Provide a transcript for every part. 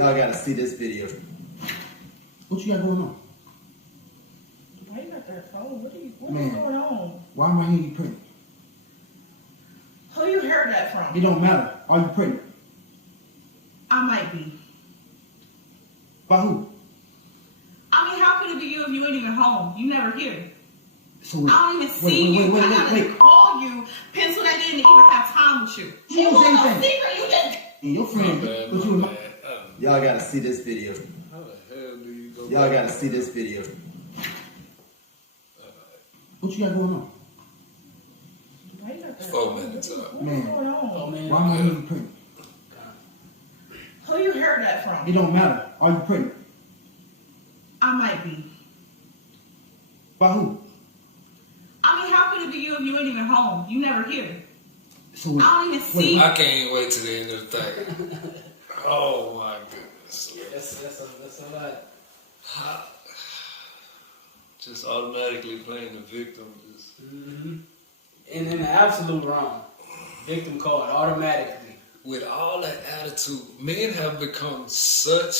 Y'all gotta see this video. What you got going on? Why you got that phone? What's Man. going on? Why am I hearing you pregnant? Who you heard that from? It don't matter. Are you pregnant? I might be. By who? I mean, how could it be you if you ain't even home? You never here. So I don't even see you. I gotta wait. call you, pencil that in, to even have time with you. You It don't was say no anything. secret. You didn't. And your friend, but you my bad. Y'all gotta see this video. How the hell do you go? Y'all gotta see this video. what you got going on? Why you got that 4 phone? minutes up. What's Man. going on? Why am I hearing you pregnant? Who you heard that from? It don't matter. Are you pregnant? I might be. By who? I mean, how could it be you if you ain't even home? You never here. So I don't even see you. I can't even wait till the end of the thing. Oh my goodness. That's a lot. Just automatically playing the victim. And in the absolute wrong. Victim card automatically. With all that attitude, men have become such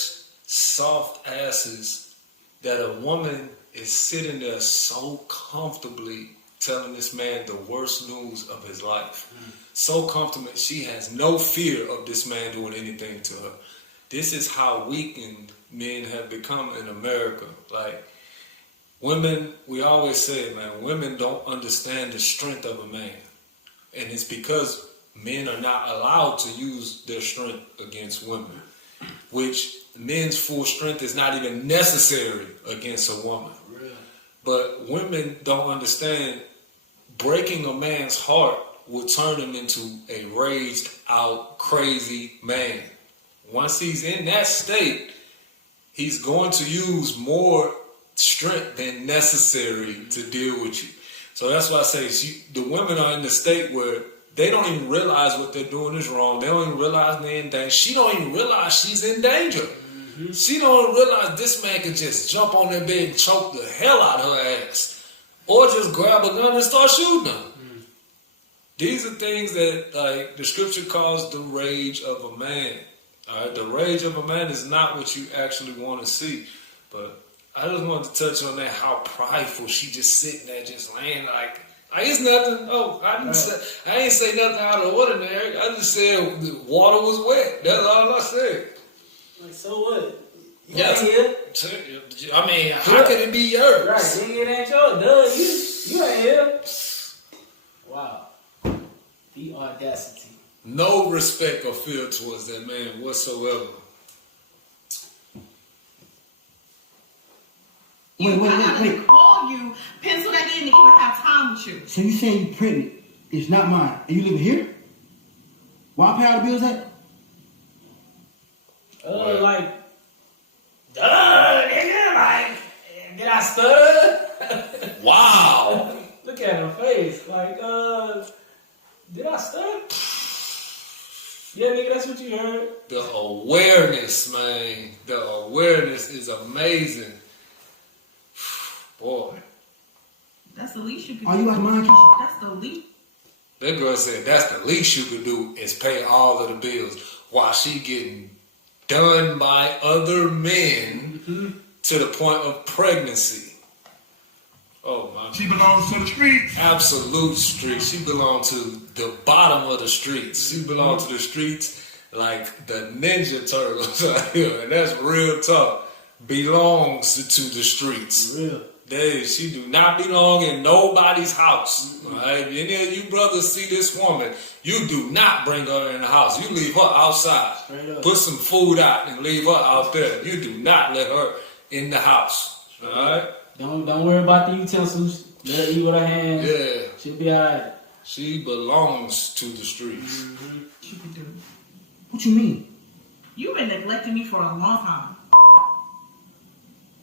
soft asses that a woman is sitting there so comfortably telling this man the worst news of his life. So comfortable, she has no fear of this man doing anything to her. This is how weakened men have become in America. Like, women, we always say, man, women don't understand the strength of a man. And it's because men are not allowed to use their strength against women, which men's full strength is not even necessary against a woman. Real. But women don't understand breaking a man's heart will turn him into a raged out, crazy man. Once he's in that state, he's going to use more strength than necessary to deal with you. So that's why I say the women are in the state where they don't even realize what they're doing is wrong. They don't even realize they're in danger. She don't even realize she's in danger. She don't realize this man can just jump on that bed and choke the hell out of her ass. Or just grab a gun and start shooting her. These are things that, like, the scripture calls the rage of a man. All right, the rage of a man is not what you actually want to see. But I just wanted to touch on that, how prideful she just sitting there, just laying like it's nothing. Oh, I didn't say nothing out of the ordinary. I just said the water was wet. That's all I said. Like, so what? Yes. Here. I mean, how could it be yours? Right, nigga, it ain't yours. Duh, you ain't here. Wow. The audacity. No respect or fear towards that man whatsoever. I gotta call you, pencil that in, to even have time with you. So you saying you pregnant? It's not mine. And you live here? Why pay all the bills at? Like, duh, nigga, like, did I stutter? Wow. Look at her face. Like, did I stutter? Yeah, nigga, that's what you heard. The awareness, man. The awareness is amazing. Boy. That's the least you can Are do. you out of mind, Keisha? That's the least. That girl said that's the least you could do is pay all of the bills while she getting done by other men to the point of pregnancy. Oh my. She belongs to the streets. Absolute streets. She belonged to the bottom of the streets. She belonged to the streets like the Ninja Turtles out here. And that's real talk. Belongs to the streets. Real. She do not belong in nobody's house. Right? Any of you brothers see this woman, you do not bring her in the house. You leave her outside. Put some food out and leave her out there. You do not let her in the house. All right? Don't worry about the utensils. Let her eat with her hands. Yeah. She'll be alright. She belongs to the streets. You can do. What you mean? You've been neglecting me for a long time.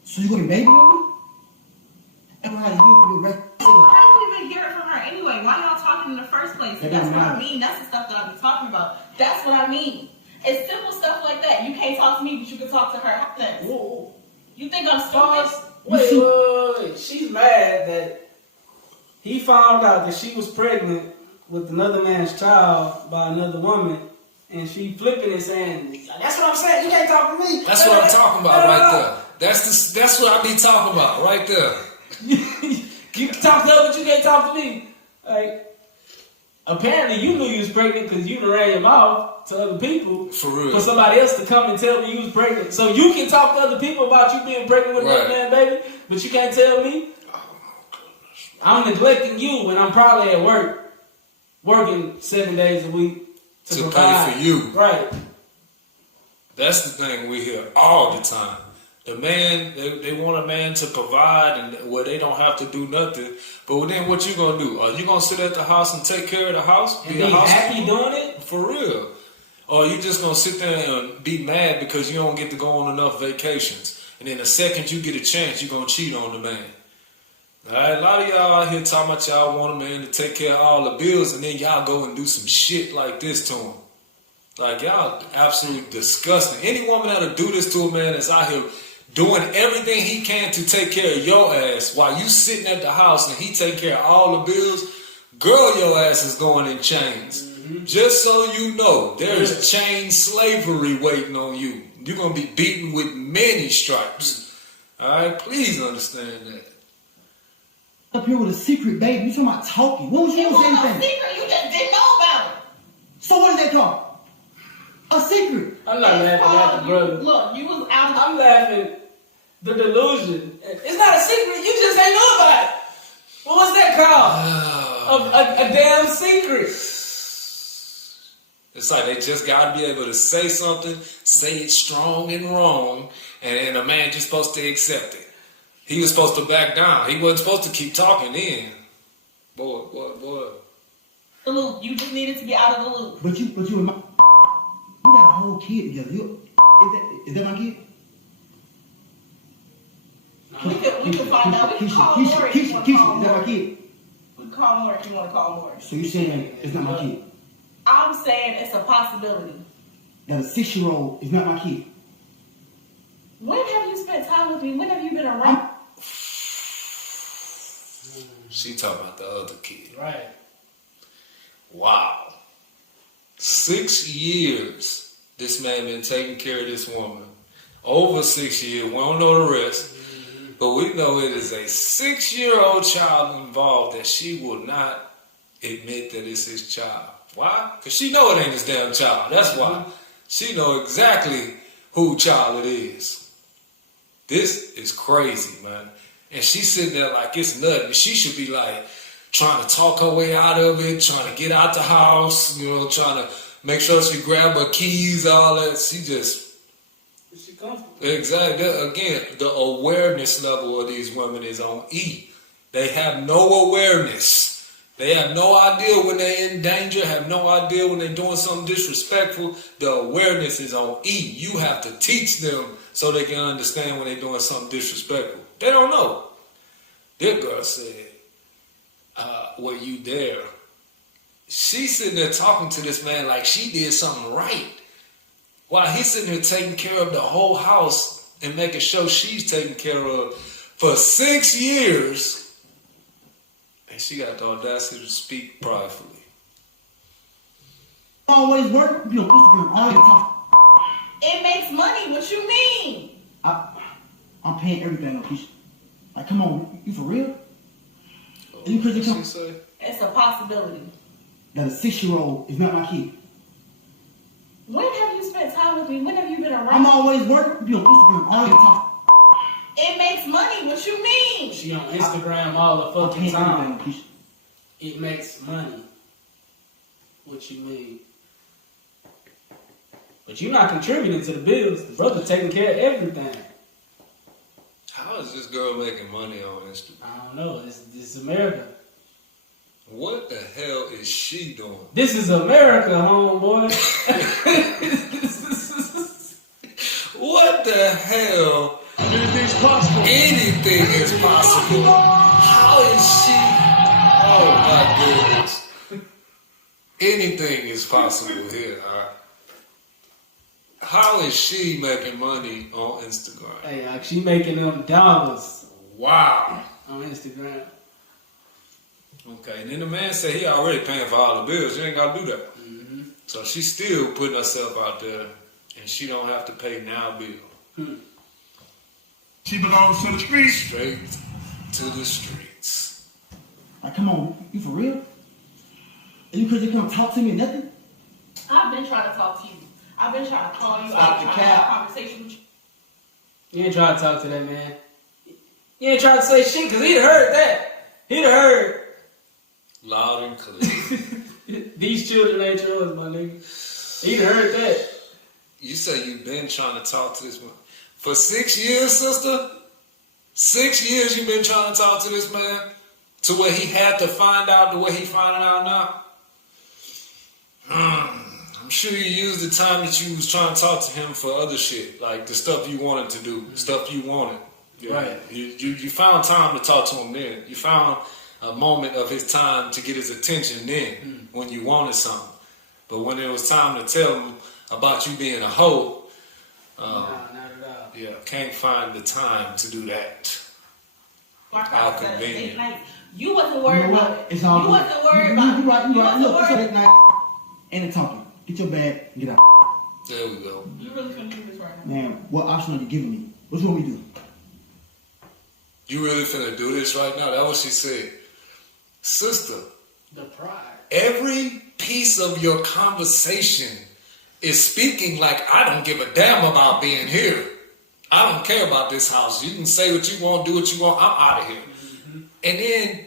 So you gonna baby on me? And I gotta hear from your rest. How do you even hear it from her anyway? Why y'all talking in the first place? It That's doesn't what I matter. mean. That's the stuff that I be talking about. That's what I mean. It's simple stuff like that. You can't talk to me, but you can talk to her. How that? Whoa. You think I'm Pause. stupid? Wait. She's mad that he found out that she was pregnant with another man's child by another woman, and she flipping and saying, "That's what I'm saying. You can't talk to me." That's what I'm talking about right there. That's what I be talking about right there. You can talk to her, but you can't talk to me. Like, apparently you knew you was pregnant because you done ran your mouth to other people. For real. For somebody else to come and tell me you was pregnant. So you can talk to other people about you being pregnant with another man, baby, but you can't tell me. I'm neglecting you when I'm probably at work, working 7 days a week to provide. Pay for you. Right. That's the thing we hear all the time. The man, they want a man to provide and where they don't have to do nothing. But then what you gonna do? Are you gonna sit at the house and take care of the house? And be happy doing it? For real. Or you just gonna sit there and be mad because you don't get to go on enough vacations. And then the second you get a chance, you're gonna cheat on the man. Alright, a lot of y'all out here talking about y'all want a man to take care of all the bills, and then y'all go and do some shit like this to him. Like, y'all absolutely disgusting. Any woman that'll do this to a man that's out here doing everything he can to take care of your ass while you sitting at the house and he take care of all the bills, girl, your ass is going in chains. Mm-hmm. Just so you know, there is chain slavery waiting on you. You're going to be beaten with many stripes. Alright, please understand that. Up here with a secret, baby. You talking about talking? What was you It saying? wasn't a secret. You just didn't know about it. So what is that called? A secret. I'm not laughing at the brother. Look, you was out of I'm laughing the delusion. It's not a secret. You just ain't know about it. Well, what's that called? A damn secret. It's like they just got to be able to say something, say it strong and wrong, and a man just supposed to accept it. He was supposed to back down. He wasn't supposed to keep talking then. Boy. the loop. You just needed to be out of the loop. But you and my, you got a whole kid together. Is that my kid? We can find out. We can call Lori if you want to call Keisha, is that my Lori. kid? We can call Lori if you want to call Lori. So you saying it's not my kid? I'm saying it's a possibility. That a 6-year-old is not my kid? When have you spent time with me? When have you been around? She talking about the other kid. Right. Wow. 6 years this man been taking care of this woman. Over 6 years. We don't know the rest. But we know it is a 6-year-old child involved that she will not admit that it's his child. Why? Because she know it ain't his damn child. That's why. She know exactly who child it is. This is crazy, man. And she's sitting there like it's nothing. She should be like trying to talk her way out of it, trying to get out the house, trying to make sure she grab her keys, all that. She comfortable. Exactly. Again, the awareness level of these women is on E. They have no awareness. They have no idea when they're in danger, have no idea when they're doing something disrespectful. The awareness is on E. You have to teach them so they can understand when they're doing something disrespectful. They don't know. That girl said, were you there? She's sitting there talking to this man like she did something right. While he's sitting there taking care of the whole house and making sure she's taken care of for 6 years. And she got the audacity to speak pridefully. Always work. You know, Instagram all the time. It makes money. What you mean? I'm paying everything, Keisha. Like, come on, you for real? Oh, You crazy? what she say? It's a possibility. That a 6-year-old is not my kid. When have you spent time with me? When have you been around? I'm always working. You know, Instagram all the time. It makes money. What you mean? She on Instagram all the I'm fucking paying time. everything, Keisha. It makes money. What you mean? But you're not contributing to the bills. The brother taking care of everything. How is this girl making money on Instagram? I don't know. This is America. What the hell is she doing? This is America, homeboy. What the hell? Anything's possible. Anything is possible. How is she? Oh my goodness. Anything is possible here. How is she making money on Instagram? Hey, like she making them dollars Wow. on Instagram. Okay, and then the man said he already paying for all the bills. You ain't got to do that. Mm-hmm. So she's still putting herself out there, and she don't have to pay now bill. She belongs to the streets. Straight to the streets. Like, come on, you for real? And you couldn't come talk to me or nothing? I've been trying to talk to you. I've been trying to call you. Stop I've been the trying to have cap. a conversation with you. You ain't trying to talk to that man. You ain't trying to say shit because he'd have heard that. He'd have heard. Loud and clear. These children ain't yours, my nigga. He'd have heard that. You say you've been trying to talk to this man. For 6 years, sister? 6 years you've been trying to talk to this man? To where he had to find out the way he finding out now? I'm sure you used the time that you was trying to talk to him for other shit. Like the stuff you wanted to do. Stuff you wanted. Yeah. Right. You found time to talk to him then. You found a moment of his time to get his attention then. When you wanted something. But when it was time to tell him about you being a hoe, Nah, not at all. yeah, can't find the time to do that. Like How I said, convenient. late night. You wasn't worried You know about what? it. It's all You good. wasn't worried You about it. right, you You right. wasn't Look, it's worried. late night. Ain't it talking. Get your bag and get out. There we go. You really couldn't do this right now. Man, what option are you giving me? What you want me to do? You really finna do this right now? That's what she said. Sister, The pride. every piece of your conversation is speaking like I don't give a damn about being here. I don't care about this house. You can say what you want, do what you want. I'm out of here. And then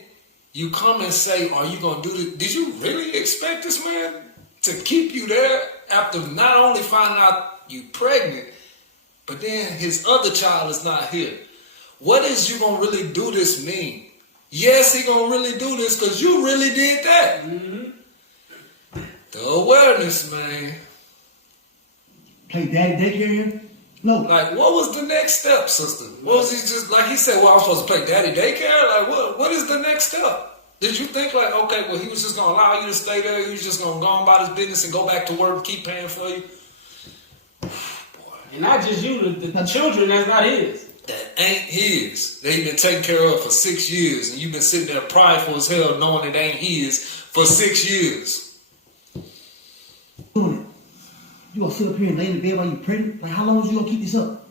you come and say, are you going to do this? Did you really expect this man to keep you there after not only finding out you pregnant, but then his other child is not here? What is you going to really do this mean? Yes, he going to really do this because you really did that. The awareness, man. Play daddy daycare here? No. Like, what was the next step, sister? What was he just, like he said, well, I'm supposed to play daddy daycare? Like, what is the next step? Did you think like, okay, well, he was just going to allow you to stay there, he was just going to go on about his business and go back to work and keep paying for you? And not just you, the children, that's not his. That ain't his. That he been taken care of for 6 years, and you've been sitting there prideful as hell knowing it ain't his for 6 years. Doing it. You gonna sit up here and lay in the bed while you pregnant? Like, how long was you gonna keep this up?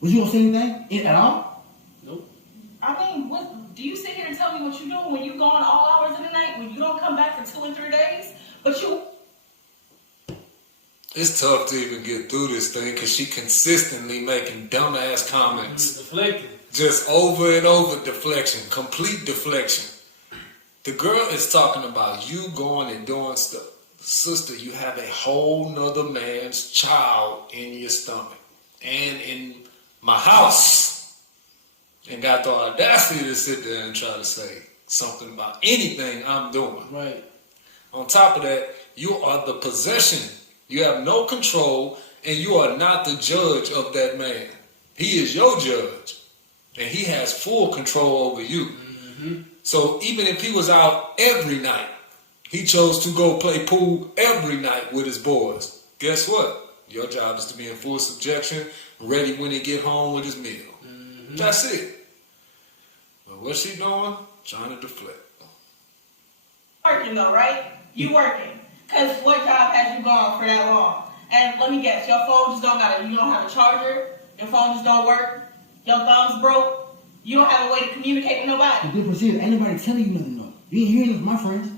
Was you gonna say anything at all? Nope. I mean, what do you sit here and tell me what you doing when you gone all hours of the night, when you don't come back for 2 and 3 days? But you It's tough to even get through this thing because she consistently making dumbass comments. Deflecting. Just over and over deflection, complete deflection. The girl is talking about you going and doing stuff. Sister, you have a whole nother man's child in your stomach and in my house. And got the audacity to sit there and try to say something about anything I'm doing. Right. On top of that, you are the possession. You have no control, and you are not the judge of that man. He is your judge, and he has full control over you. So even if he was out every night, he chose to go play pool every night with his boys. Guess what? Your job is to be in full subjection, ready when he get home with his meal. That's it. But what's she doing? Trying to deflect. working though, right? You working. Cause what job has you gone for that long? And let me guess, your phone just you don't have a charger, your phone just don't work, your thumb's broke, you don't have a way to communicate with nobody. The difference is, ain't nobody telling you nothing though. You ain't hearing it from my friends.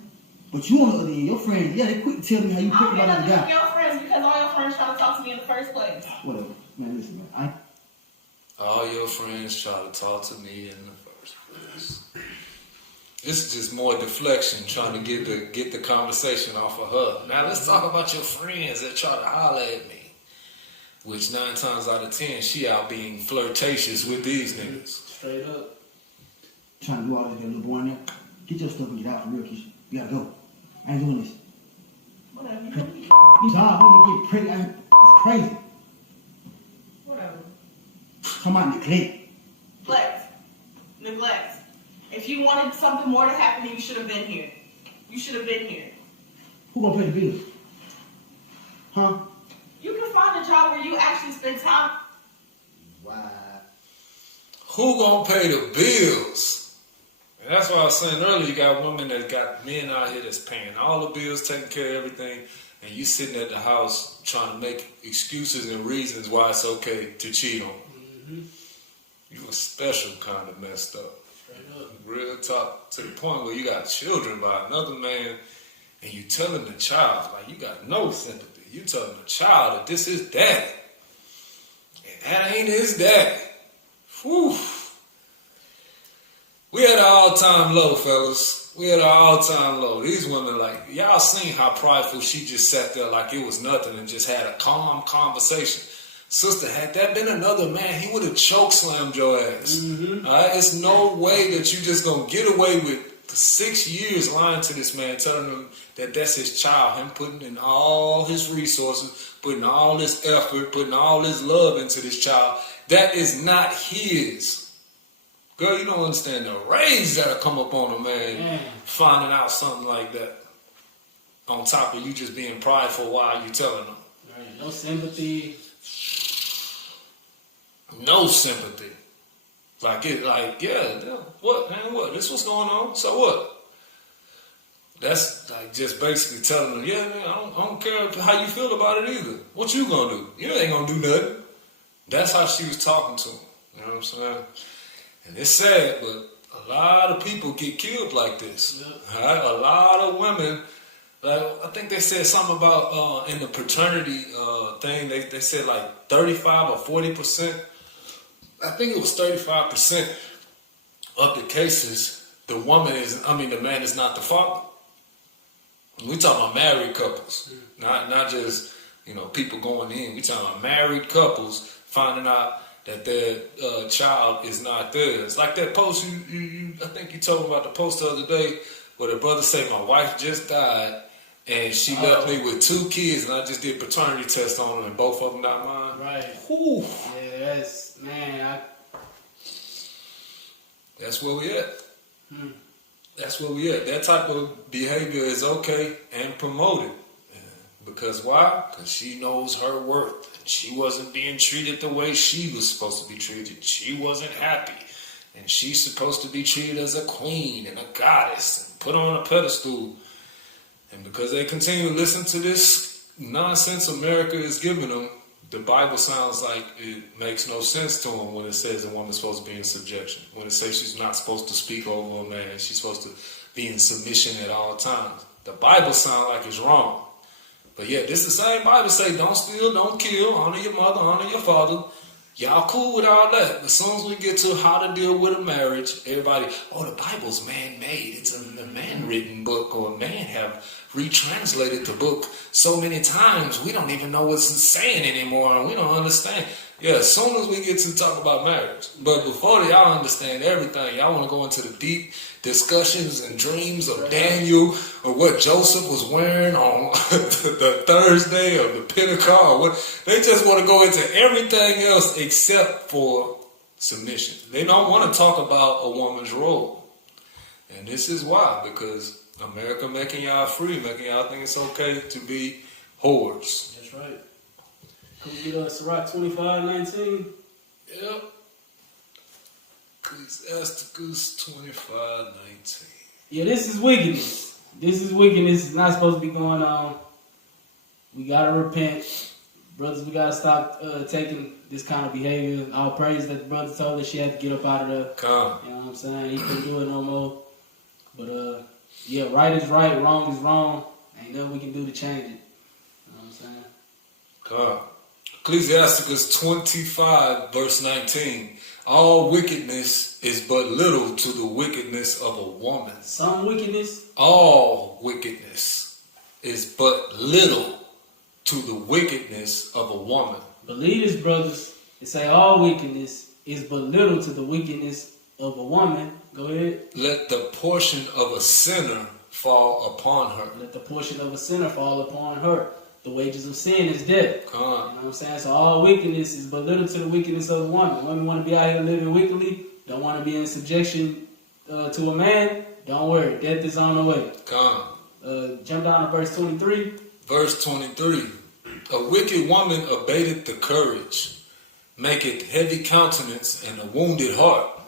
But you on the other end, your friends, yeah, they quick to tell me how you I quick don't get about nothing that from guy. your friends because all your friends try to talk to me in the first place. Whatever. Man, listen, man. All your friends try to talk to me in the first place. This is just more deflection, trying to get the conversation off of her. Now let's talk about your friends that try to holler at me. Which 9 times out of 10, she out being flirtatious with these niggas. Straight up. Trying to do all this, got a little boy in there. Get your stuff and get out for real, Keisha. You gotta go. I ain't doing this. Whatever. You job, when you get pregnant, it's crazy. Whatever. Talking about neglect. Neglect. If you wanted something more to happen, then you should have been here. You should have been here. Who gonna pay the bills? Huh? You can find a job where you actually spend time. Wow. Who gonna pay the bills? That's why I was saying earlier, you got women that got men out here that's paying all the bills, taking care of everything, and you sitting at the house trying to make excuses and reasons why it's okay to cheat on them. Mm-hmm. You a special kind of messed up. Straight up. Real talk, to the point where you got children by another man, and you telling the child, like, you got no sympathy. You telling the child that this is daddy, and that ain't his daddy. Whew. We at an all-time low, fellas. We at an all-time low. These women, like, y'all seen how prideful she just sat there like it was nothing and just had a calm conversation. Sister, had that been another man, he would have choke-slammed your ass. Mm-hmm. All right? It's no way that you just gonna get away with 6 years lying to this man, telling him that that's his child, him putting in all his resources, putting all his effort, putting all his love into this child. That is not his. Girl, you don't understand the rage that'll come up on a man finding out something like that. On top of you just being prideful while you telling him. Right. No sympathy. No sympathy. What, man, what? This what's going on? So what? That's like just basically telling them, yeah, man, I don't care how you feel about it either. What you gonna do? You ain't gonna do nothing. That's how she was talking to him. You know what I'm saying? And it's sad, but a lot of people get killed like this. Yep. Right? A lot of women, like, I think they said something about in the paternity thing, they said like 35 or 40%. I think it was 35% of the cases, the man is not the father. We talking about married couples, not just, people going in. We talking about married couples finding out that their child is not theirs. Like that post, I think you told me about the post the other day where the brother said, my wife just died and she left me with 2 kids and I just did paternity test on them and both of them not mine. Right. Whew. Yeah, That's where we at. That's where we at. That type of behavior is okay and promoted. Because why? Because she knows her worth. She wasn't being treated the way she was supposed to be treated. She wasn't happy. And she's supposed to be treated as a queen and a goddess and put on a pedestal. And because they continue to listen to this nonsense America is giving them, the Bible sounds like it makes no sense to them when it says a woman's supposed to be in subjection. When it says she's not supposed to speak over a man, she's supposed to be in submission at all times. The Bible sounds like it's wrong. But yeah, this the same Bible say, don't steal, don't kill, honor your mother, honor your father. Y'all cool with all that. But as soon as we get to how to deal with a marriage, everybody, the Bible's man-made. It's a man-written book, or man have retranslated the book so many times, we don't even know what it's saying anymore, and we don't understand. Yeah, as soon as we get to talk about marriage. But before y'all understand everything, y'all want to go into the deep discussions and dreams of Daniel, or what Joseph was wearing on the Thursday of the Pentecost. They just want to go into everything else except for submission. They don't want to talk about a woman's role. And this is why, because America making y'all free, making y'all think it's okay to be whores. That's right. Can we get Sirach 25:19? Yep. Ecclesiasticus 25:19. Yeah, this is wickedness. This is wickedness. It's not supposed to be going on. We gotta repent. Brothers, we gotta stop taking this kind of behavior. All praise that the brother told her she had to get up out of there. Come. You know what I'm saying? He couldn't do it no more. But yeah, right is right, wrong is wrong. Ain't nothing we can do to change it. You know what I'm saying? Come. Ecclesiasticus 25 verse 19. All wickedness is but little to the wickedness of a woman. Some wickedness. All wickedness is but little to the wickedness of a woman. Believe this, brothers. It say all wickedness is but little to the wickedness of a woman. Go ahead. Let the portion of a sinner fall upon her. Let the portion of a sinner fall upon her. The wages of sin is death. Come. You know what I'm saying? So all wickedness is but little to the wickedness of a woman. Women want to be out here living wickedly, don't want to be in subjection to a man. Don't worry, death is on the way. Come. Jump down to verse 23. Verse 23. A wicked woman abateth the courage, maketh heavy countenance and a wounded heart.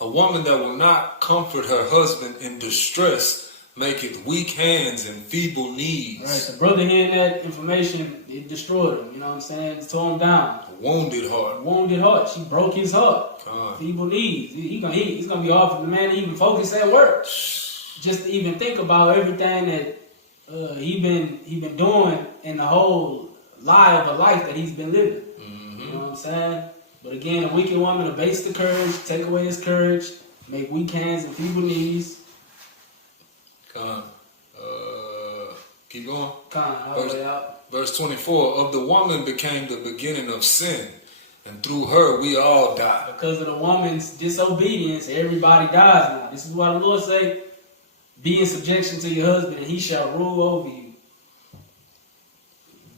A woman that will not comfort her husband in distress maketh weak hands and feeble knees. Right, the brother hearing that information, it destroyed him. You know what I'm saying? It tore him down. A wounded heart. Wounded heart. She broke his heart. God. Feeble knees. It's gonna be hard for the man to even focus at work. Just to even think about everything that he been doing in the whole lie of a life that he's been living. Mm-hmm. You know what I'm saying? But again, a wicked woman abates the courage, take away his courage, make weak hands and feeble knees. Keep going. All the way out. Verse 24, of the woman became the beginning of sin, and through her we all die. Because of the woman's disobedience, everybody dies now. This is why the Lord say, be in subjection to your husband, and he shall rule over you.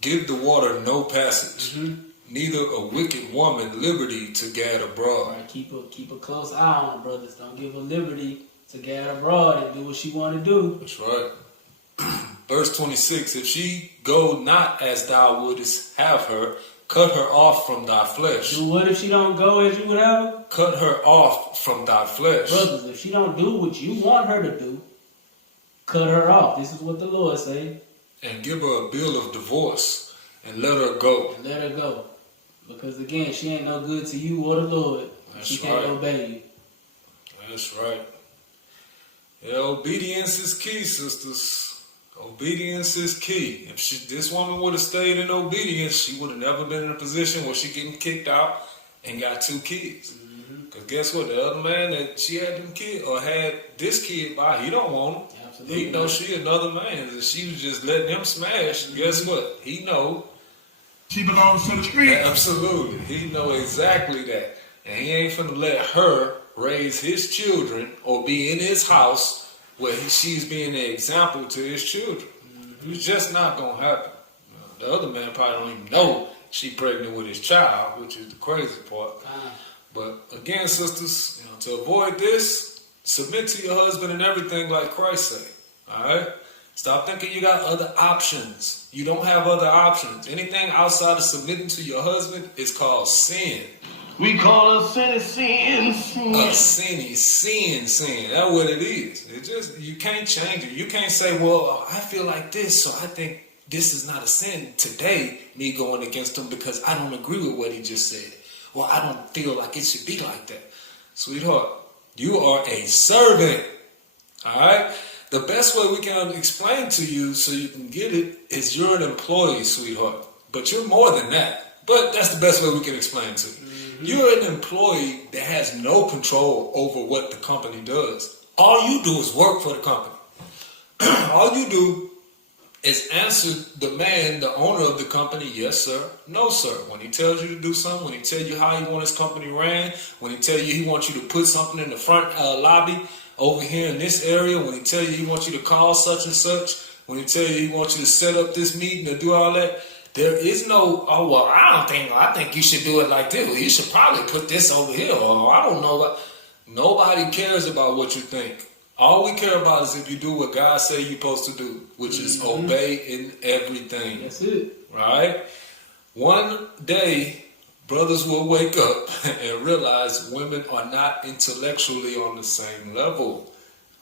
Give the water no passage, neither a wicked woman liberty to gad abroad. All right, keep a close eye on her, brothers. Don't give her liberty to gad abroad and do what she want to do. That's right. Verse 26, if she go not as thou wouldest have her, cut her off from thy flesh. Do what if she don't go as you would have her? Cut her off from thy flesh. Brothers, if she don't do what you want her to do, cut her off. This is what the Lord say. And give her a bill of divorce, and let her go. And let her go. Because again, she ain't no good to you or the Lord. She can't obey you. That's right. Yeah, obedience is key, sisters. Obedience is key. If this woman would have stayed in obedience, she would have never been in a position where she getting kicked out and got 2 kids. Because guess what? The other man that she had them kid or had this kid by, he don't want him. Absolutely. He know she another man. And she was just letting him smash. Guess what? He know. She belongs to the street. Absolutely. He know exactly that. And he ain't finna let her raise his children or be in his house where she's being an example to his children. It's just not gonna happen. The other man probably don't even know she pregnant with his child, which is the crazy part. But again, sisters, to avoid this, submit to your husband and everything like Christ said. Alright? Stop thinking you got other options. You don't have other options. Anything outside of submitting to your husband is called sin. We call a sin. A sin. That's what it is. It just, you can't change it. You can't say, well, I feel like this, so I think this is not a sin today, me going against him because I don't agree with what he just said. Well, I don't feel like it should be like that. Sweetheart, you are a servant. All right? The best way we can explain to you so you can get it is you're an employee, sweetheart. But you're more than that. But that's the best way we can explain to you. You're an employee that has no control over what the company does. All you do is work for the company. All you do is answer the man, the owner of the company, yes, sir, no, sir. When he tells you to do something, when he tells you how he wants his company ran, when he tells you he wants you to put something in the front lobby over here in this area, when he tells you he wants you to call such and such, when he tells you he wants you to set up this meeting or do all that, there is no, I think you should do it like this. You should probably put this over here. Or I don't know. Nobody cares about what you think. All we care about is if you do what God say you're supposed to do, which is obey in everything. That's it. Right? One day, brothers will wake up and realize women are not intellectually on the same level.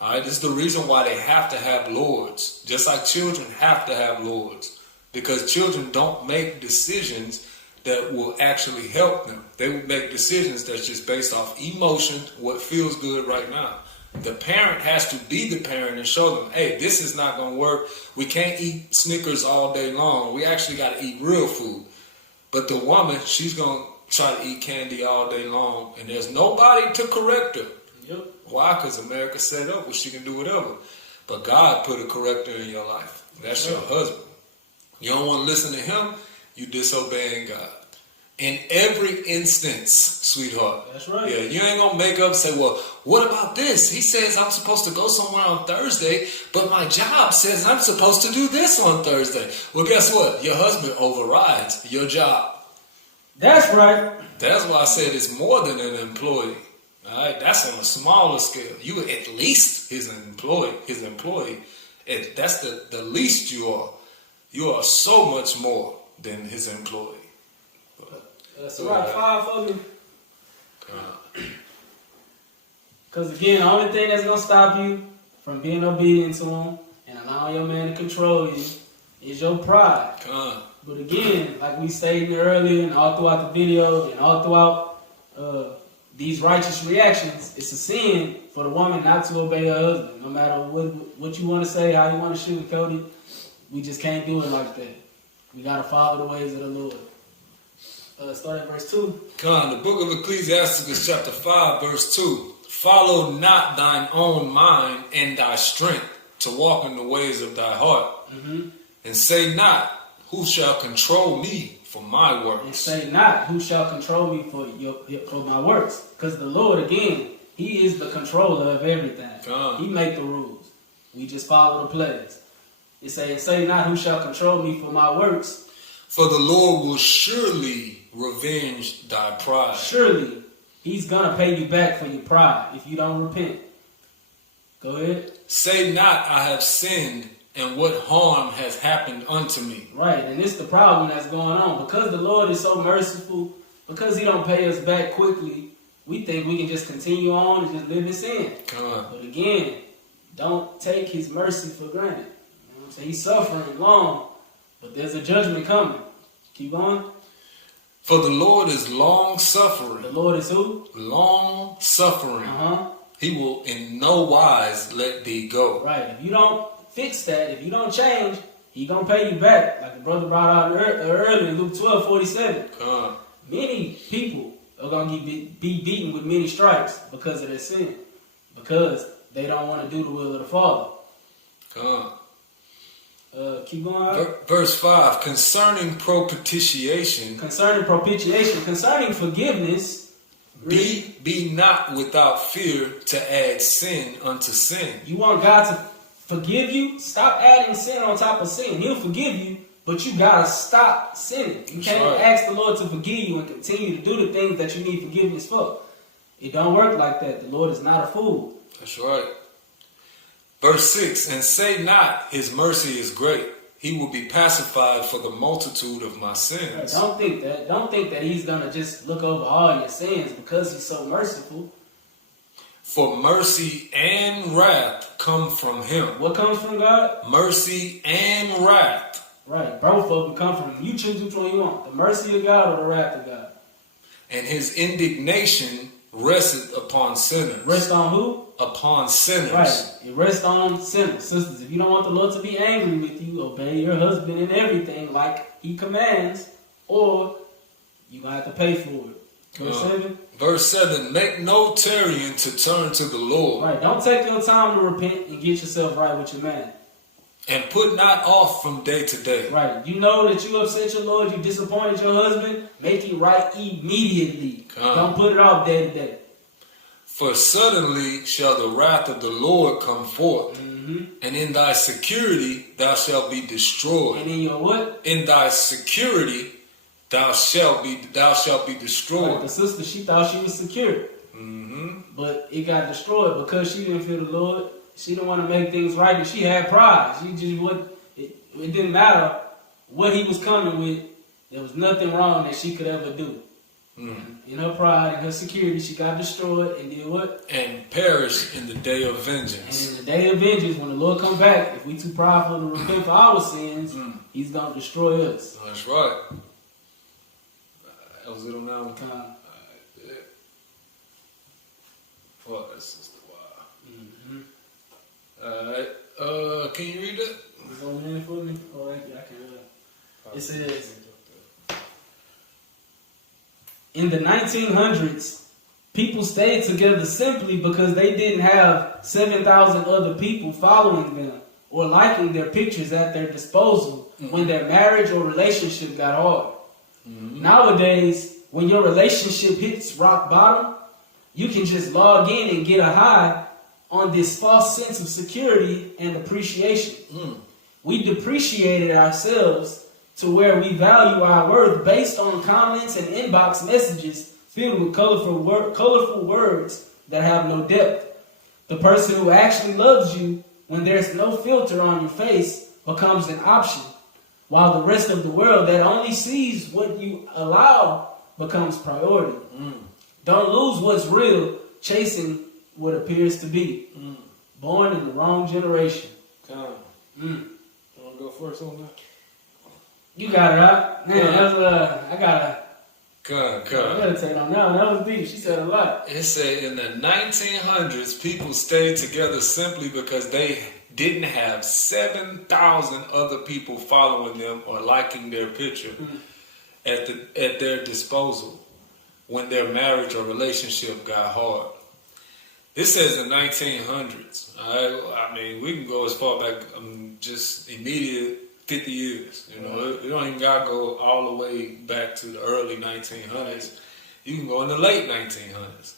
All right? This is the reason why they have to have lords. Just like children have to have lords. Because children don't make decisions that will actually help them. They will make decisions that's just based off emotion, what feels good right now. The parent has to be the parent and show them, hey, this is not going to work. We can't eat Snickers all day long. We actually got to eat real food. But the woman, she's going to try to eat candy all day long. And there's nobody to correct her. Yep. Why? Because America set up where she can do whatever. But God put a corrector in your life. That's your husband. You don't want to listen to him, you disobeying God. In every instance, sweetheart. That's right. Yeah, you ain't going to make up and say, well, what about this? He says I'm supposed to go somewhere on Thursday, but my job says I'm supposed to do this on Thursday. Well, guess what? Your husband overrides your job. That's right. That's why I said it's more than an employee. All right? That's on a smaller scale. You at least his employee. That's the least you are. You are so much more than his employee. That's right. 5 of them. Because again, the only thing that's going to stop you from being obedient to him and allowing your man to control you is your pride. But again, like we stated earlier and all throughout the video and all throughout these righteous reactions, it's a sin for the woman not to obey her husband. No matter what you want to say, how you want to sugarcoat it, we just can't do it like that. We got to follow the ways of the Lord. Start at verse 2. The book of Ecclesiasticus chapter 5 verse 2. Follow not thine own mind and thy strength to walk in the ways of thy heart. And say not, who shall control me for my works? And say not, who shall control me for my works? Because the Lord, again, he is the controller of everything. He make the rules. We just follow the plays. It say not, who shall control me for my works? For the Lord will surely revenge thy pride. Surely, he's going to pay you back for your pride if you don't repent. Go ahead. Say not, I have sinned, and what harm has happened unto me. Right, and it's the problem that's going on. Because the Lord is so merciful, because he don't pay us back quickly, we think we can just continue on and just live in sin. But again, don't take his mercy for granted. You know what I'm saying? He's suffering long, but there's a judgment coming. Keep going. For the Lord is long-suffering. The Lord is who? Long-suffering. He will in no wise let thee go. Right, if you don't fix that, if you don't change, he gonna pay you back. Like the brother brought out earlier in Luke 12:47. Many people are gonna be beaten with many stripes because of their sin, because they don't want to do the will of the Father. Keep going. Verse 5, concerning propitiation, concerning forgiveness, be not without fear to add sin unto sin. You want God to forgive you? Stop adding sin on top of sin. He'll forgive you, but you gotta stop sinning. You can't ask the Lord to forgive you and continue to do the things that you need forgiveness for. It don't work like that. The Lord is not a fool. That's right. Verse 6, and say not, his mercy is great. He will be pacified for the multitude of my sins. Don't think that. Don't think that he's going to just look over all your sins because he's so merciful. For mercy and wrath come from him. What comes from God? Mercy and wrath. Right. Both of them come from him. You choose which one you want. The mercy of God or the wrath of God. And his indignation rested upon sinners. Rest on who? Upon sinners. Right. It rests on sinners. Sisters, if you don't want the Lord to be angry with you, obey your husband in everything like he commands, or you're going to have to pay for it. Verse 7. Verse 7, make no tarrying to turn to the Lord. Right. Don't take your time to repent and get yourself right with your man. And put not off from day to day. Right. You know that you upset your Lord, you disappointed your husband, make it right immediately. Don't put it off day to day. For suddenly shall the wrath of the Lord come forth, and in thy security thou shalt be destroyed. And in your what? In thy security thou shalt be destroyed. Right, the sister, she thought she was secure, but it got destroyed because she didn't fear the Lord. She didn't want to make things right, and she had pride. She just it didn't matter what he was coming with. There was nothing wrong that she could ever do. In her pride and her security, she got destroyed and did what? And perished in the day of vengeance. And in the day of vengeance, when the Lord come back, if we too prideful to repent for our sins, he's going to destroy us. That's right. That was it on that one. What? That's just Alright. Can you read it? Is it on there for me? Oh, I can read it. It says, in the 1900s, people stayed together simply because they didn't have 7,000 other people following them or liking their pictures at their disposal when their marriage or relationship got hard. Nowadays, when your relationship hits rock bottom, you can just log in and get a high on this false sense of security and appreciation. We depreciated ourselves to where we value our worth based on comments and inbox messages filled with colorful words that have no depth. The person who actually loves you, when there's no filter on your face, becomes an option, while the rest of the world that only sees what you allow becomes priority. Don't lose what's real chasing what appears to be. Born in the wrong generation. Come. Mm. You want to go first on that? You got it, right? Man, Yeah. that's, I gotta Come. meditate on that one. That was deep. She said a lot. It said in the 1900s, people stayed together simply because they didn't have 7,000 other people following them or liking their picture at their disposal when their marriage or relationship got hard. This says the 1900s. All right? I mean, we can go as far back, just immediate 50 years. You know, you don't even got to go all the way back to the early 1900s. You can go in the late 1900s.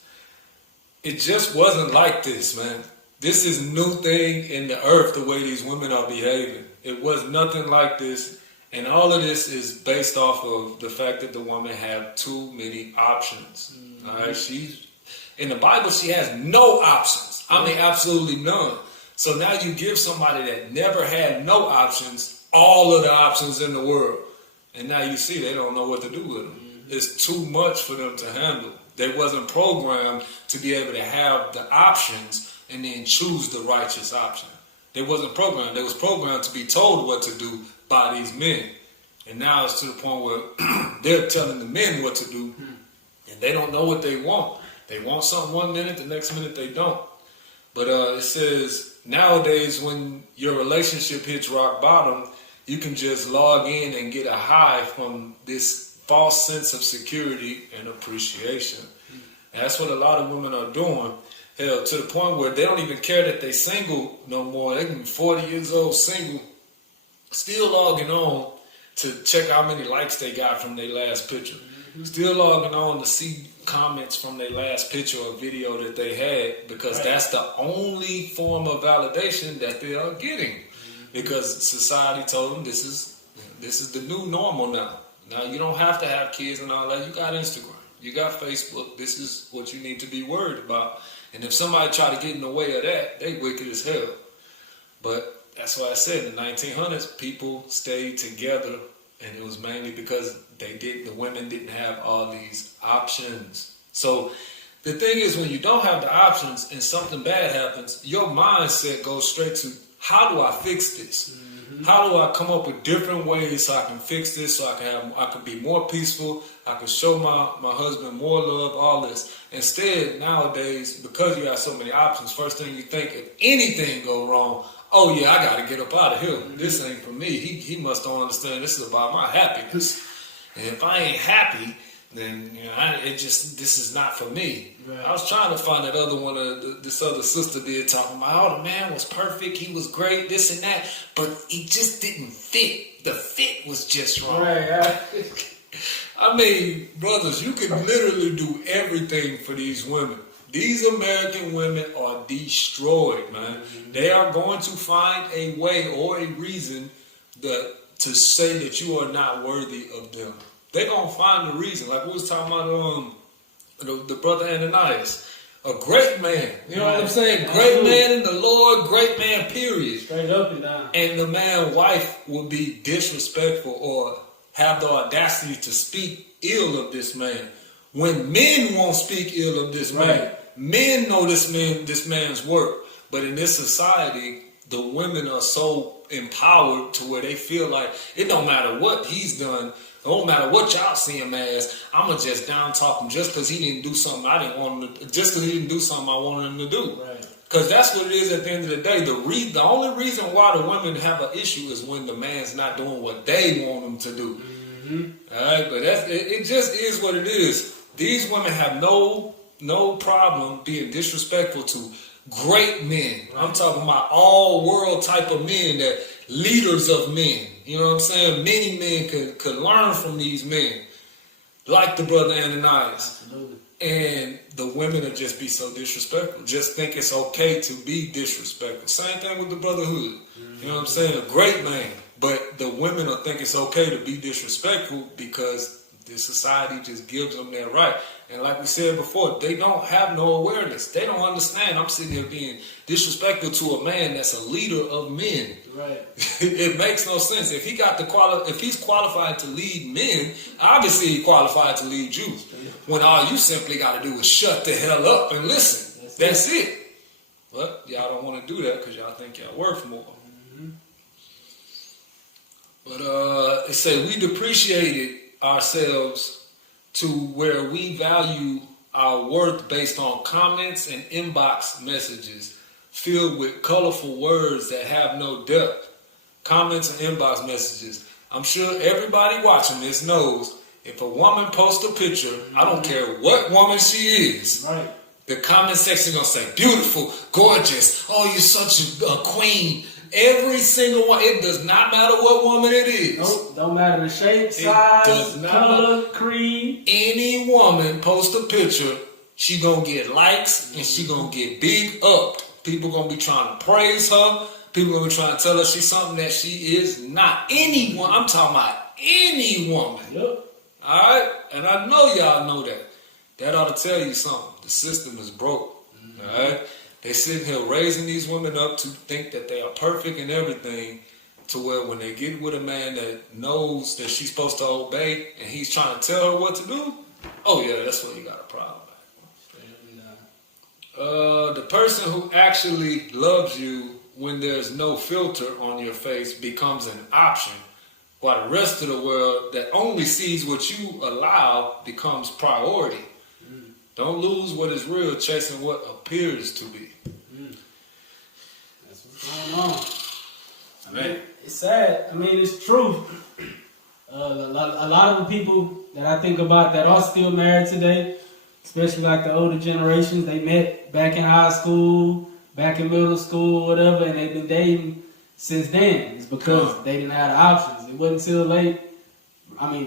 It just wasn't like this, man. This is a new thing in the earth, the way these women are behaving. It was nothing like this. And all of this is based off of the fact that the woman had too many options. All right, she's in the Bible. She has no options. I mean, absolutely none. So now you give somebody that never had no options all of the options in the world, and now you see they don't know what to do with them. It's too much for them to handle. They wasn't programmed to be able to have the options and then choose the righteous option. They wasn't programmed. They was programmed to be told what to do by these men. And now it's to the point where they're telling the men what to do, and they don't know what they want. They want something one minute, the next minute they don't. But it says nowadays when your relationship hits rock bottom, you can just log in and get a high from this false sense of security and appreciation. And that's what a lot of women are doing. Hell, to the point where they don't even care that they single no more. They can be 40 years old, single, still logging on to check how many likes they got from their last picture. Still logging on to see comments from their last picture or video that they had, because that's the only form of validation that they are getting. Because society told them this is the new normal now. Now you don't have to have kids and all that. You got Instagram, you got Facebook. This is what you need to be worried about. And if somebody try to get in the way of that, they wicked as hell. But that's why I said in the 1900s, people stayed together, and it was mainly because the women didn't have all these options. So the thing is, when you don't have the options and something bad happens, your mindset goes straight to, how do I fix this? How do I come up with different ways so I can fix this, so I can be more peaceful, I can show my husband more love, all this. Instead, nowadays, because you have so many options, first thing you think, if anything go wrong, oh yeah, I gotta get up out of here. This ain't for me. He must don't understand this is about my happiness. And if I ain't happy, then this is not for me. Right. I was trying to find that other one, this other sister did, talking about, oh, the man was perfect, he was great, this and that, but he just didn't fit. The fit was just wrong. Right. I mean, brothers, you can literally do everything for these women. These American women are destroyed, man. They are going to find a way or a reason to say that you are not worthy of them. They're going to find a reason. Like we was talking about the brother Ananias. A great man. You know what I'm saying? Great man in the Lord, great man, period. Straight up and down. And the man's wife will be disrespectful or have the audacity to speak ill of this man. When men won't speak ill of this man, men know this man's work. But in this society, the women are so empowered to where they feel like it don't matter what he's done. It don't matter what y'all see him as. I'ma just down talk him just because he didn't do something I didn't want him to. Just because he didn't do something I wanted him to do. Right. Because that's what it is at the end of the day. The only reason why the women have an issue is when the man's not doing what they want him to do. All right, but it just is what it is. These women have no problem being disrespectful to great men. I'm talking about all world type of men, that leaders of men. You know what I'm saying? Many men could learn from these men, like the brother Ananias. Absolutely. And the women will just be so disrespectful. Just think it's okay to be disrespectful. Same thing with the brotherhood. You know what I'm saying? A great man. But the women will think it's okay to be disrespectful because this society just gives them that right. And like we said before, they don't have no awareness. They don't understand. I'm sitting here being disrespectful to a man that's a leader of men. Right. It makes no sense. If he's qualified to lead men, obviously he's qualified to lead you. When all you simply got to do is shut the hell up and listen. That's it. But y'all don't want to do that because y'all think y'all worth more. But it said we depreciated ourselves to where we value our worth based on comments and inbox messages filled with colorful words that have no depth. Comments and inbox messages. I'm sure everybody watching this knows if a woman posts a picture, I don't care what woman she is, Right. the comment section gonna say beautiful, gorgeous, oh you're such a queen. Every single one, it does not matter what woman it is. Nope. Don't matter the shape, It size, does not color, creed. Any woman post a picture, she gonna get likes and she gonna get big up. People gonna be trying to praise her. People gonna be trying to tell her she's something that she is not. Anyone, I'm talking about any woman. Yep. Alright? And I know y'all know that. That ought to tell you something. The system is broke. Alright? They sitting here raising these women up to think that they are perfect and everything, to where when they get with a man that knows that she's supposed to obey and he's trying to tell her what to do, oh yeah, that's where you got a problem. The person who actually loves you when there's no filter on your face becomes an option, while the rest of the world that only sees what you allow becomes priority. Don't lose what is real chasing what appears to be. That's what's going on. I mean, it's sad. I mean, it's true. A lot of the people that I think about that are still married today, especially like the older generations, they met back in high school, back in middle school, whatever, and they've been dating since then. It's because they didn't have the options. It wasn't until late,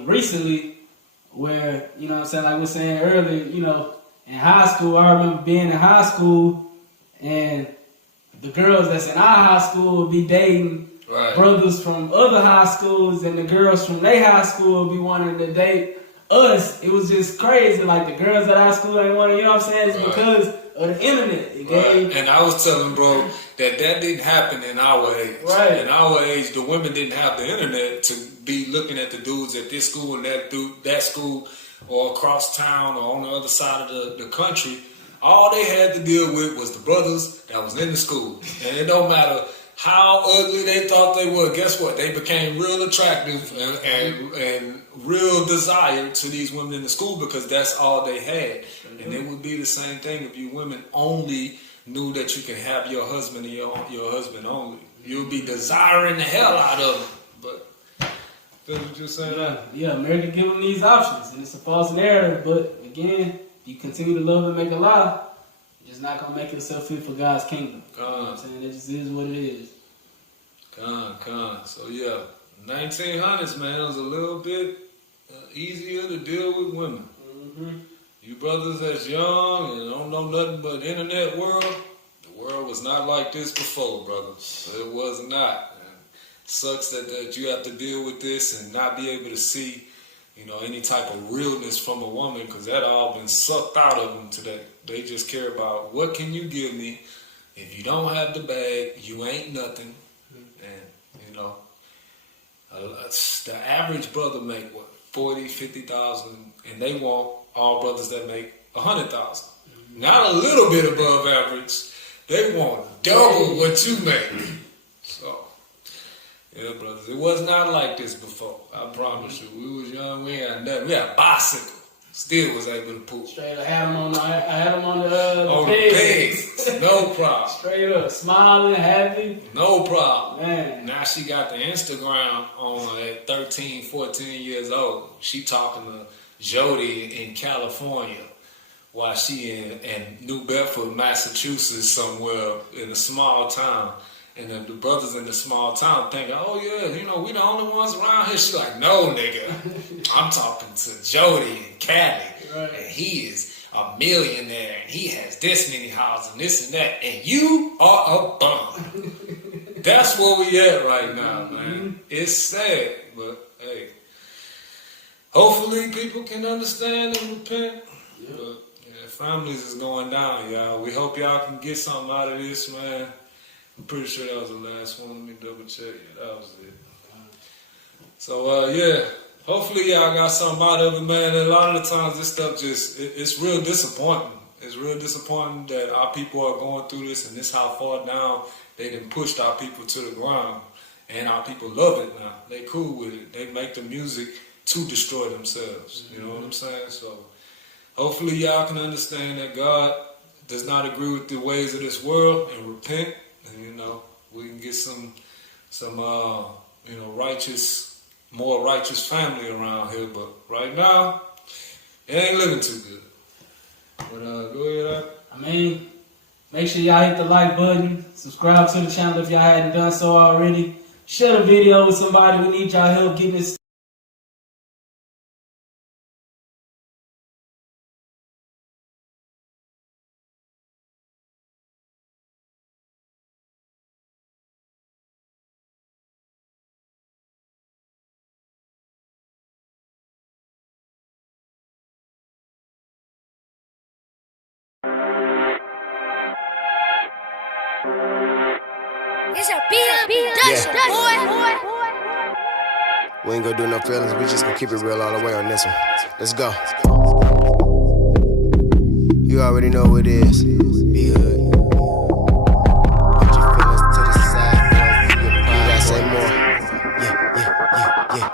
recently, where, you know what I'm saying, like we were saying earlier, you know, in high school, I remember being in high school, and the girls that's in our high school would be dating brothers from other high schools, and the girls from their high school would be wanting to date us. It was just crazy. Like, the girls at our school ain't wanting, you know what I'm saying? It's because of the internet. It gave, and I was telling bro that didn't happen in our age. Right. In our age, the women didn't have the internet to be looking at the dudes at this school and that school, or across town or on the other side of the country. All they had to deal with was the brothers that was in the school. And it don't matter how ugly they thought they were. Guess what? They became real attractive and real desired to these women in the school because that's all they had. And it would be the same thing if you women only knew that you can have your husband and your husband only. You'll be desiring the hell out of them. But that's what you're saying? Yeah, America give them these options, and it's a false narrative. But again, you continue to love and make a lie, you're just not gonna make yourself fit for God's kingdom. You know what I'm saying? It just is what it is. So yeah, 1900s, man, it was a little bit easier to deal with women. You brothers that's young and don't know nothing but internet world, the world was not like this before, brother. It was not. Sucks that you have to deal with this and not be able to see, you know, any type of realness from a woman, because that all been sucked out of them today. They just care about what can you give me. If you don't have the bag, you ain't nothing. And you know, the average brother make what, 40, 50,000, and they want all brothers that make 100,000. Not a little bit above average. They want double what you make. So. Yeah, brothers, it was not like this before. I promise you. We was young, we ain't had nothing. We had a bicycle. Still was able to pull. Straight up, I had them on the pegs. No problem. Straight up, smiling, happy. No problem. Man. Now she got the Instagram on at 13, 14 years old. She talking to Jody in California while she in New Bedford, Massachusetts, somewhere in a small town. And then the brothers in the small town thinking, oh yeah, you know, we the only ones around here. She's like, no, nigga. I'm talking to Jody in Cali. Right. And he is a millionaire and he has this many houses and this and that. And you are a bum. That's where we at right now, man. It's sad, but hey. Hopefully people can understand and repent. Yeah. But yeah, families is going down, y'all. We hope y'all can get something out of this, man. I'm pretty sure that was the last one. Let me double check. Yeah, that was it. So, yeah. Hopefully y'all got something out of it, man. A lot of the times this stuff it's real disappointing. It's real disappointing that our people are going through this, and this how far down they done pushed our people to the ground. And our people love it now. They cool with it. They make the music to destroy themselves. You know what I'm saying? So hopefully y'all can understand that God does not agree with the ways of this world and repent. And you know, we can get some more righteous family around here. But right now, it ain't looking too good. But go ahead. I mean, make sure y'all hit the like button, subscribe to the channel if y'all hadn't done so already. Share the video with somebody. We need y'all help getting this. It's a production, boy. We ain't gonna do no feelings, we just gonna keep it real all the way on this one. Let's go. You already know what it is. Be hood. Put your feelings to the side, boy. You gotta say more. Yeah.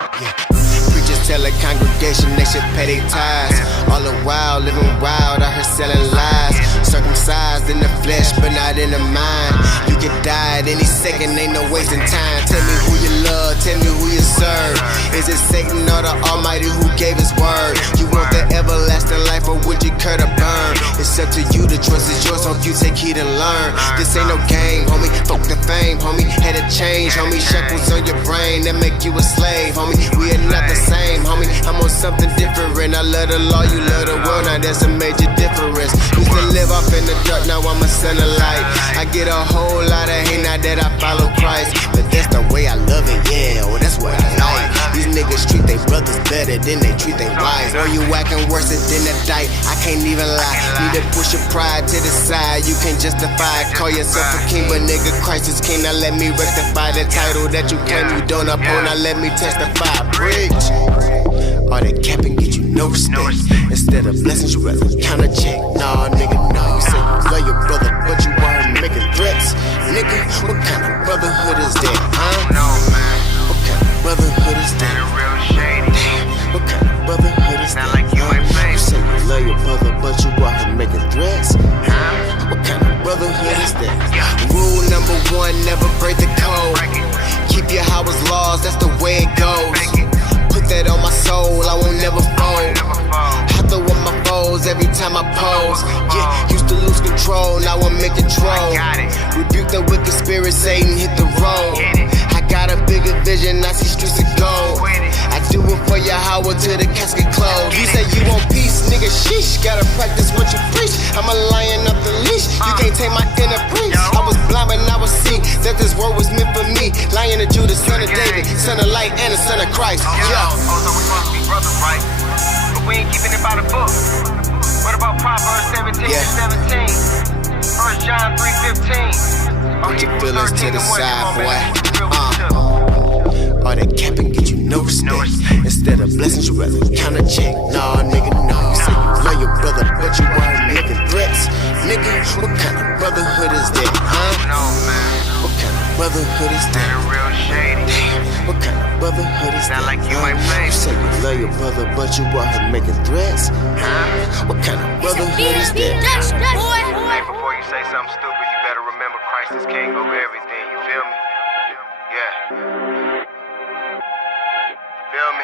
Preachers tell the congregation they should pay their tithes. All the while living wild, I heard selling lies. Circumcised in the flesh, but not in the mind. You can die at any second, ain't no wasting time. Tell me who you love, tell me who you serve. Is it Satan or the Almighty who gave his word? You want the everlasting life, or would you care to burn? It's up to you, the choice is yours, hope you take heed and learn. This ain't no game, homie, fuck the fame, homie. Had to change, homie, shackles on your brain that make you a slave, homie. We are not the same, homie, I'm on something different. I love the law, you love the world, now there's a major difference. Used to live off in the dark, now I'm a son of light. I get a whole lot of hate now that I follow Christ. But that's the way I love it, yeah, oh, that's what I like. These niggas treat their brothers better than they treat their wives. Or you acting worse than a dyke, I can't even lie. Need to push your pride to the side, you can't justify it. Call yourself a king, but nigga, Christ is king. Now let me rectify the title that you claim you don't uphold. Now let me testify, preach. All that capping get you no respect. Instead of blessings, you rather count a check. Nah, nigga, nah. You say you love your brother, but you weren't making threats. Nigga, what kind of brotherhood is that, huh? What kind of brotherhood is that? Damn, what kind of brotherhood is that? You say you love your brother, but you out here making threats. What kind of brotherhood is that? Rule number 1, never break the code. Keep your house laws, that's the way it goes. Put that on my soul, I won't never fold. I throw up my foes every time I pose. Yeah, used to lose control, now I'm in control. Rebuke the wicked spirit, Satan hit the road. I got a bigger vision, I see streets of gold. I do it for your Howard till the casket close. You say you want peace, nigga, sheesh. Gotta practice what you preach. I'm a lion up the leash, you can't take my inner priest. I was blind but now I see that this word was meant for me. Lion of Judah, son of David, son of light and the son of Christ. Yeah. Although we supposed to be brothers, right? But we ain't keeping it by the book. What about Proverbs 17 and 17? 1 John 3:15. Put your feelings to the side, boy. All that capping get you no respect. Instead of blessings, you rather count a check. Nah, nigga, no. You say you love your brother, but you weren't making threats. Nigga, what kind of brotherhood is that, huh? What kind of brotherhood is that? Damn, what kind of brotherhood is that? You say you love your brother, but you out here making threats. What kind of brotherhood is that? Hey, before you say something stupid, you better remember Christ is king over everything. You feel me? Yeah. Feel me?